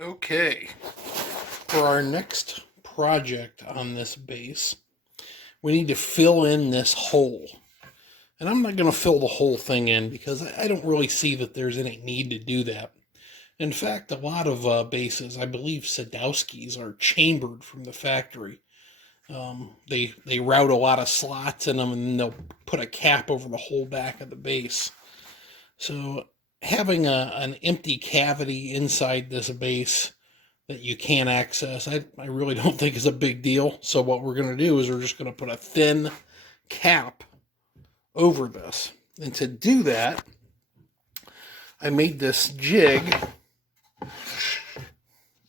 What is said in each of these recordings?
Okay, for our next project on this base, we need to fill in this hole. And I'm not going to fill the whole thing in because I don't really see that there's any need to do that. In fact, a lot of bases, I believe Sadowski's, are chambered from the factory. They route a lot of slots in them, and then they'll put a cap over the whole back of the base. So having an empty cavity inside this base that you can't access, I really don't think is a big deal. So what we're going to do is we're just going to put a thin cap over this. And to do that, I made this jig,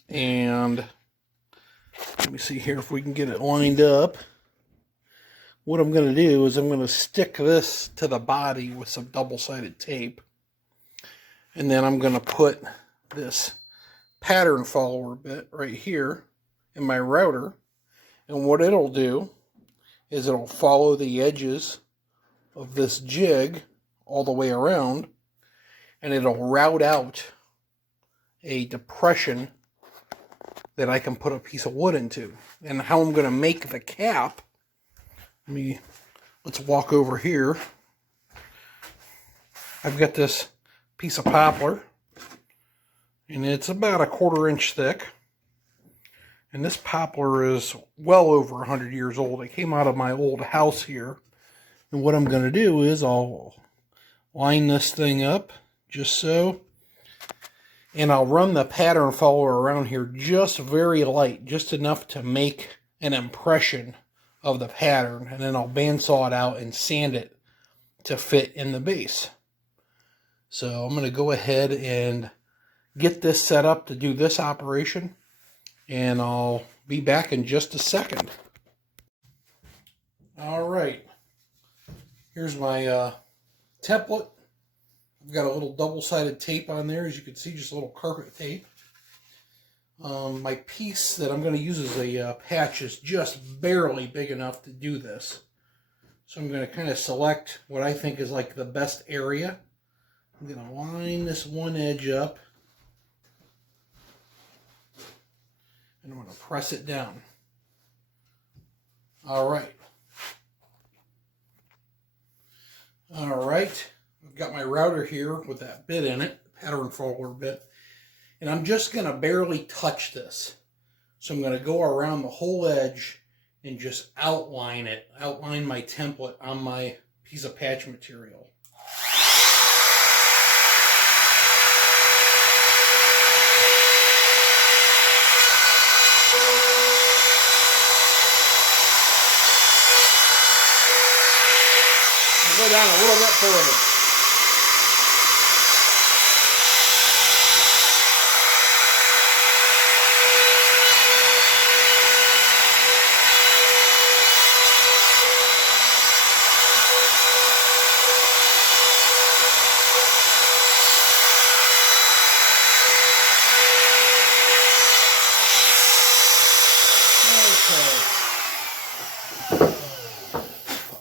and let me see here if we can get it lined up. What I'm going to do is I'm going to stick this to the body with some double-sided tape, and then I'm going to put this pattern follower bit right here in my router, and what it'll do is it'll follow the edges of this jig all the way around, and it'll route out a depression that I can put a piece of wood into. And how I'm going to make the cap, let's walk over here. I've got this piece of poplar, and it's about a 1/4 inch thick. And this poplar is well over 100 years old. It came out of my old house here. And what I'm going to do is I'll line this thing up just so. And I'll run the pattern follower around here just very light, just enough to make an impression of the pattern. And then I'll bandsaw it out and sand it to fit in the base. So I'm going to go ahead and get this set up to do this operation, and I'll be back in just a second. All right, here's my template. I've got a little double-sided tape on there, as you can see, just a little carpet tape. My piece that I'm going to use as a patch is just barely big enough to do this. So I'm going to kind of select what I think is like the best area. I'm going to line this one edge up, and I'm going to press it down. All right. I've got my router here with that bit in it, pattern follower bit, and I'm just going to barely touch this. So I'm going to go around the whole edge and just outline my template on my piece of patch material. Go down a little bit further.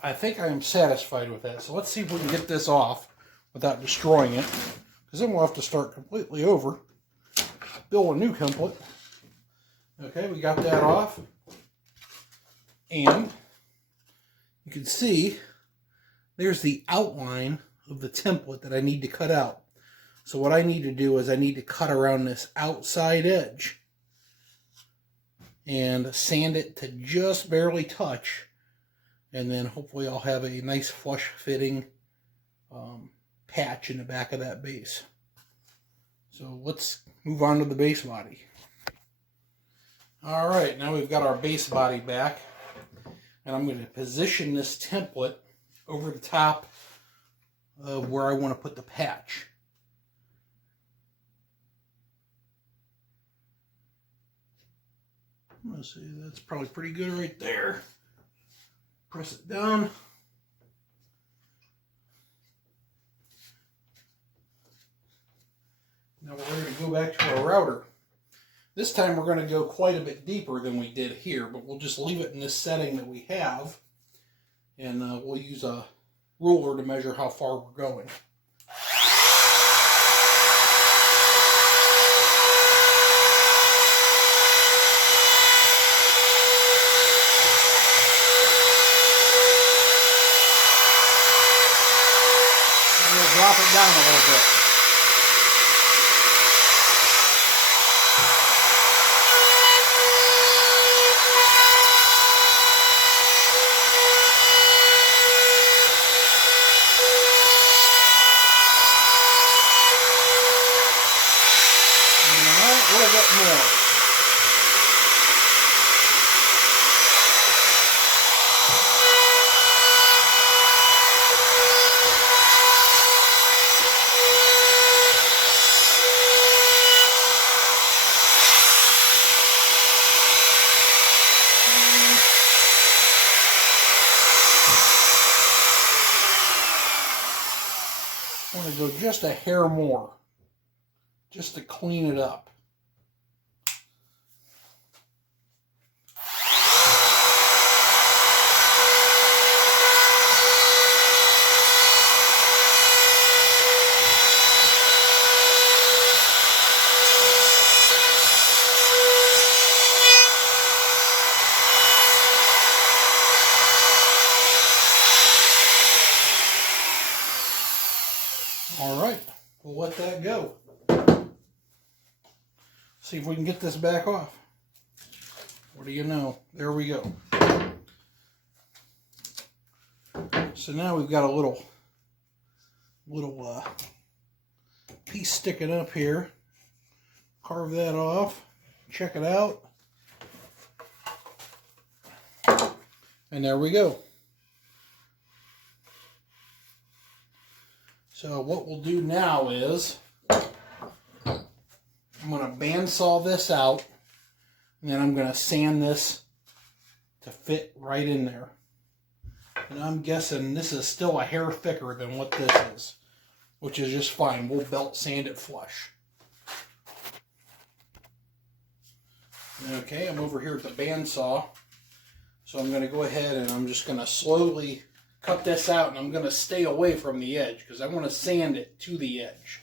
I think I am satisfied with that. So let's see if we can get this off without destroying it, because then we'll have to start completely over, build a new template. Okay, we got that off, and you can see there's the outline of the template that I need to cut out. So what I need to do is I need to cut around this outside edge and sand it to just barely touch. And then hopefully I'll have a nice flush fitting patch in the back of that base. So let's move on to the base body. All right, now we've got our base body back, and I'm going to position this template over the top of where I want to put the patch. Let's see, that's probably pretty good right there. Press it down. Now we're ready to go back to our router. This time we're going to go quite a bit deeper than we did here, but we'll just leave it in this setting that we have, and we'll use a ruler to measure how far we're going. drop it down a little bit. Alright, a little bit more. I'm going to go just a hair more, just to clean it up. All right, we'll let that go. See if we can get this back off. What do you know? There we go. So now we've got a little piece sticking up here. Carve that off. Check it out. And there we go. So what we'll do now is I'm going to bandsaw this out, and then I'm going to sand this to fit right in there. And I'm guessing this is still a hair thicker than what this is, which is just fine. We'll belt sand it flush. Okay, I'm over here at the bandsaw. So I'm going to go ahead and I'm just going to slowly cut this out, and I'm going to stay away from the edge because I want to sand it to the edge.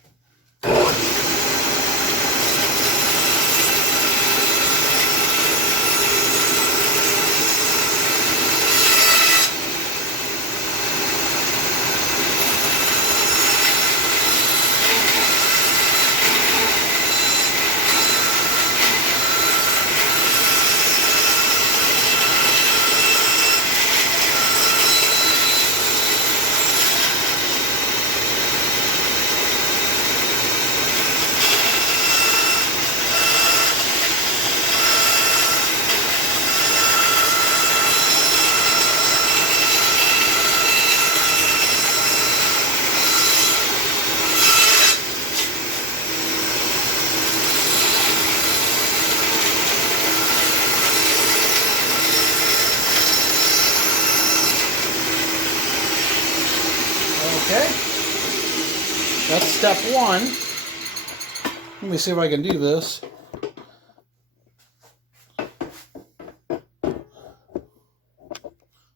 Okay, that's step one. Let me see if I can do this. I'm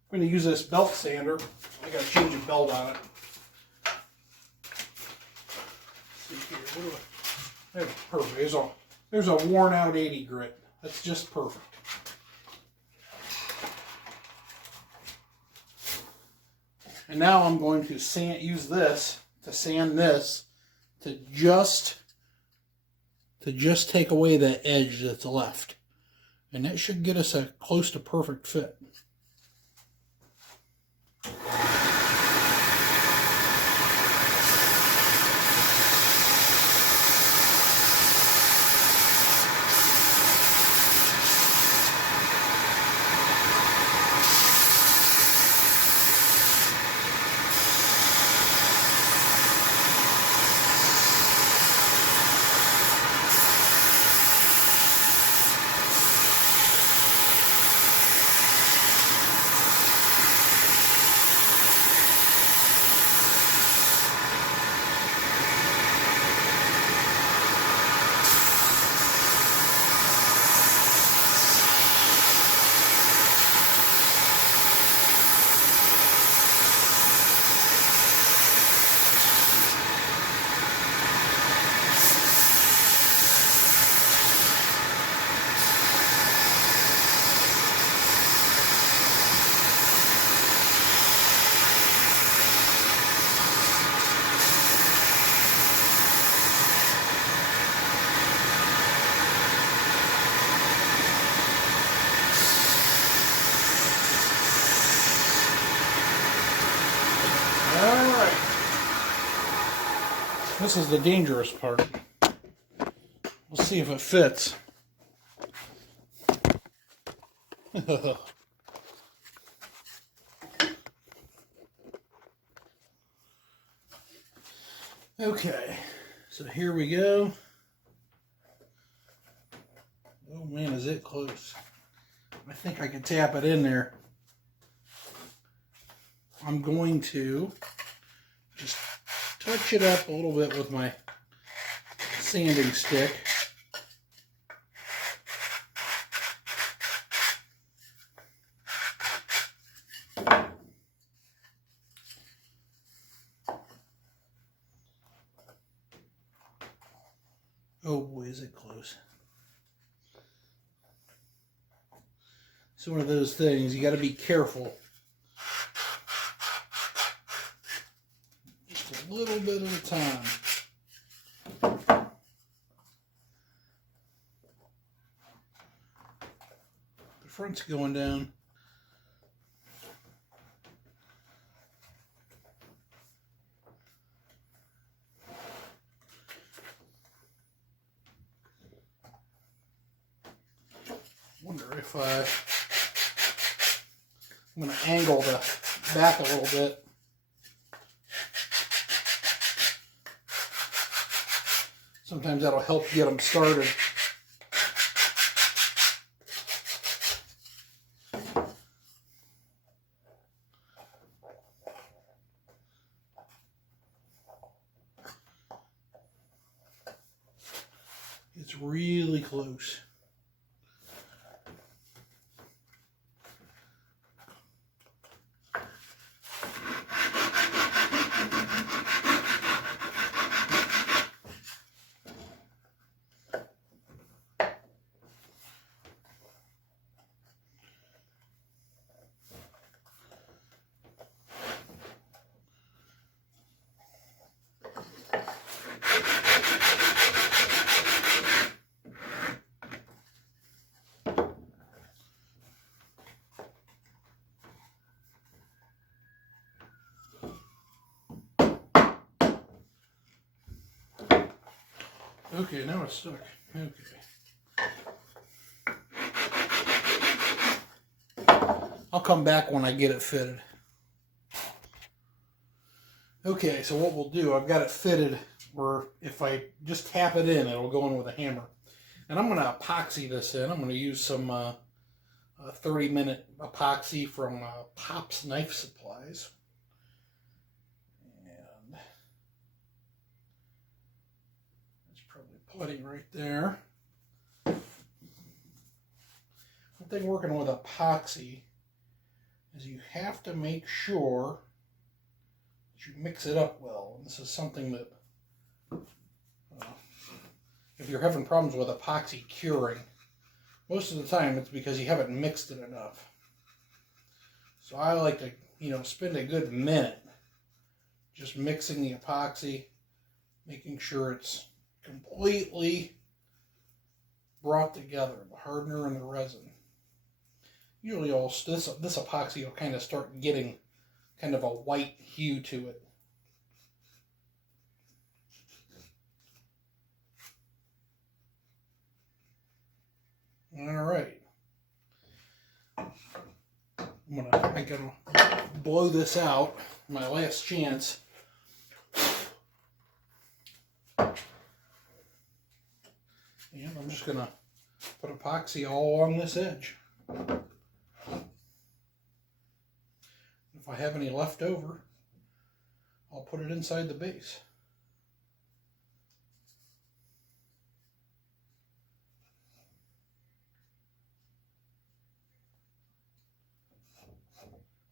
going to use this belt sander. I got to change a belt on it. Let's see here. That's perfect. There's a worn out 80 grit. That's just perfect. And now I'm going to use this to sand this to just take away that edge that's left. And that should get us a close to perfect fit. This is the dangerous part. We'll see if it fits. Okay, so here we go. Oh man, is it close. I think I can tap it in there. I'm going to just touch it up a little bit with my sanding stick. Oh boy, is it close. It's one of those things, you got to be careful. Just a little bit at a time. The front's going down. Wonder if I'm going to angle the back a little bit. Sometimes that'll help get them started. It's really close. Okay, now it's stuck. Okay. I'll come back when I get it fitted. Okay, so what we'll do, I've got it fitted where if I just tap it in, it'll go in with a hammer. And I'm going to epoxy this in. I'm going to use some 30-minute epoxy from Pop's Knife Supplies. Putty right there. One thing working with epoxy is you have to make sure that you mix it up well. And this is something that if you're having problems with epoxy curing, most of the time it's because you haven't mixed it enough. So I like to, spend a good minute just mixing the epoxy, making sure it's completely brought together, the hardener and the resin. Usually this epoxy will kind of start getting kind of a white hue to it. All right. I'm gonna blow this out, my last chance. And I'm just going to put epoxy all along this edge. If I have any left over, I'll put it inside the base.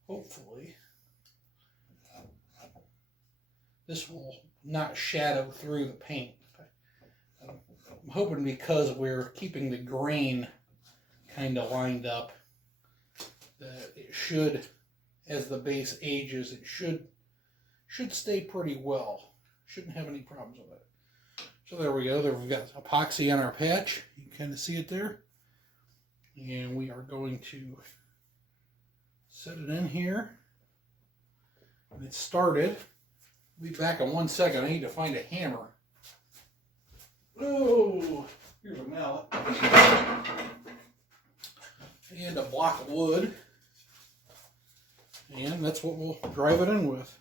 Hopefully, this will not shadow through the paint. I'm hoping because we're keeping the grain kind of lined up that it should, as the base ages, it should stay pretty well. Shouldn't have any problems with it. So there we go. There we've got epoxy on our patch. You can kind of see it there. And we are going to set it in here. And it started Be back in 1 second. I need to find a hammer. Oh, here's a mallet. And a block of wood. And that's what we'll drive it in with.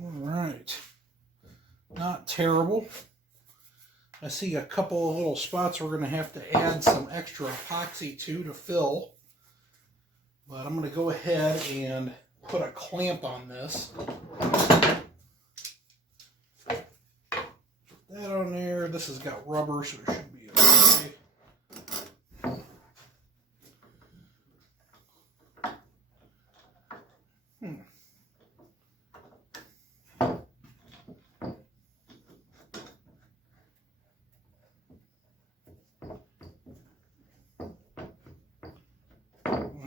Alright. Not terrible. I see a couple of little spots we're going to have to add some extra epoxy to fill. But I'm going to go ahead and put a clamp on this. Put that on there. This has got rubber, so it should be okay.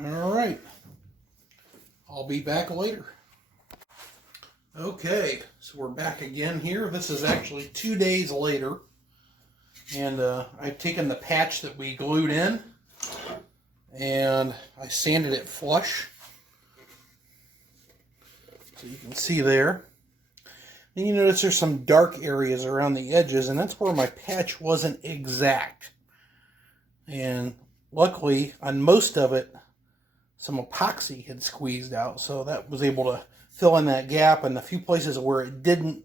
Alright, I'll be back later. Okay, so we're back again here. This is actually 2 days later. And I've taken the patch that we glued in and I sanded it flush. So you can see there. And you notice there's some dark areas around the edges, and that's where my patch wasn't exact. And luckily, on most of it, some epoxy had squeezed out, so that was able to fill in that gap. And the few places where it didn't,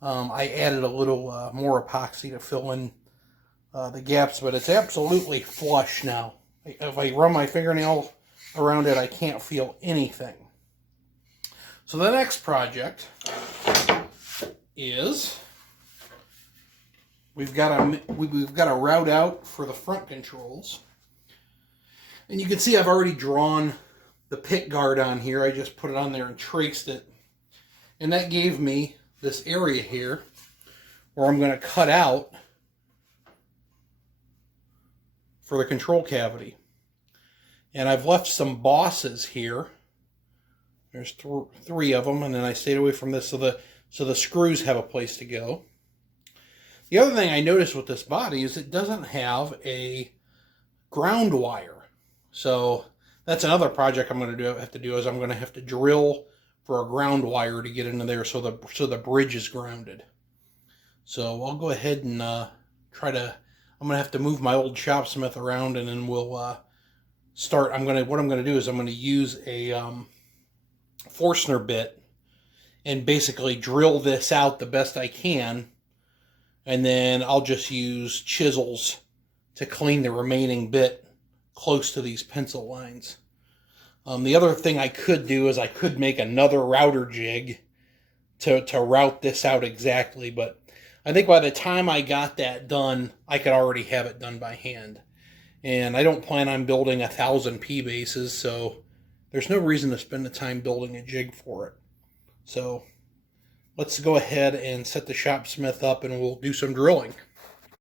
I added a little more epoxy to fill in the gaps, but it's absolutely flush now. If I run my fingernail around it, I can't feel anything. So the next project is we've got a route out for the front controls. And you can see I've already drawn the pick guard on here. I just put it on there and traced it. And that gave me this area here where I'm going to cut out for the control cavity. And I've left some bosses here. There's three of them, and then I stayed away from this so the screws have a place to go. The other thing I noticed with this body is it doesn't have a ground wire. So that's another project I'm going to have to do is I'm going to have to drill for a ground wire to get into there so the bridge is grounded. So I'll go ahead and I'm going to have to move my old shopsmith around, and then we'll start. What I'm going to do is I'm going to use a Forstner bit and basically drill this out the best I can, and then I'll just use chisels to clean the remaining bit close to these pencil lines. The other thing I could do is I could make another router jig to route this out exactly, but I think by the time I got that done, I could already have it done by hand. And I don't plan on building 1,000 P bases, so there's no reason to spend the time building a jig for it. So let's go ahead and set the shopsmith up and we'll do some drilling.